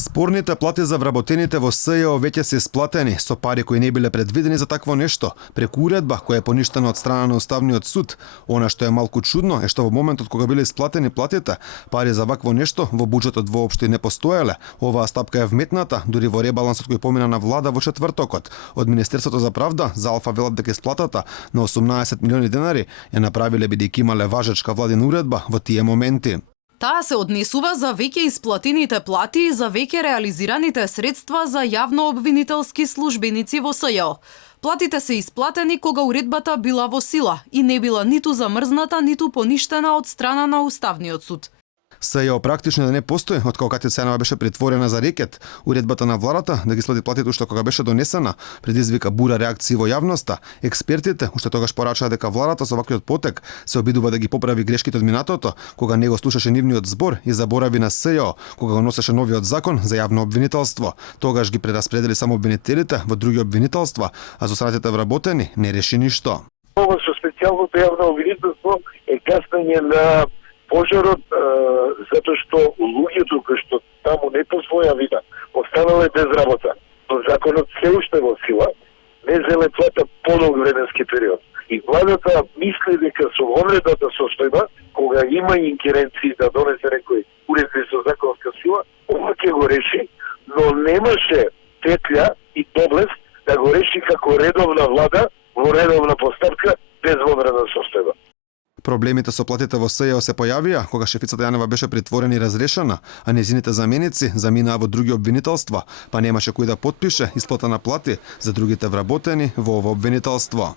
Спорните плати за вработените во СЈО веќе се исплатени со пари кои не биле предвидени за такво нешто, преку уредба која е поништена од страна на Уставниот суд. Она што е малку чудно е што во моментот кога биле исплатени платите, пари за вакво нешто во буџетот воопшто не постоеле. Оваа стапка е вметната дури во ребалансот кој помина на влада во четвртокот. Од Министерството за правда за Алфа велат дека исплатата на 18 милиони денари ја направиле бидејќи имале важечка владина уредба во тие моменти. Таа се однесува за веќе исплатените плати и за веќе реализираните средства за јавно-обвинителски службеници во СЈО. Платите се исплатени кога уредбата била во сила и не била ниту замрзната, ниту поништена од страна на Уставниот суд. СЈО практично да не постои од кога Катиценова беше притворена за рекет. Уредбата на владата да ги исплати платите уште кога беше донесена предизвика бура реакции во јавноста. Експертите уште тогаш порачаа дека владата со ваквиот потек се обидува да ги поправи грешките од минатото, кога не го слушаше нивниот збор и заборави на СЈО, кога го носеше новиот закон за јавно обвинителство. Тогаш ги прераспредели само обвинителите во други обвинителства, а за останатите вработени не реши ништо. Ова со специјалното јавно обвинителство е каснење на пожарот, затоа што луѓето кои што таму не по своја вина останале без работа. Но законот се уште во сила, не зеле плата подолг временски период. И владата мисли дека со вонредната состојба, кога има инкеренции да донесе некој уредби со законска сила, ова ќе го реши, но немаше петља и доблест да го реши како редовна влада во редовна постапка без вонредна состојба. Проблемите со платите во СЈО се појавија кога шефицата Јанева беше притворена и разрешена, а незините заменици заминаа во други обвинителства, па немаше кој да потпише исплата на плати за другите вработени во ова обвинителство.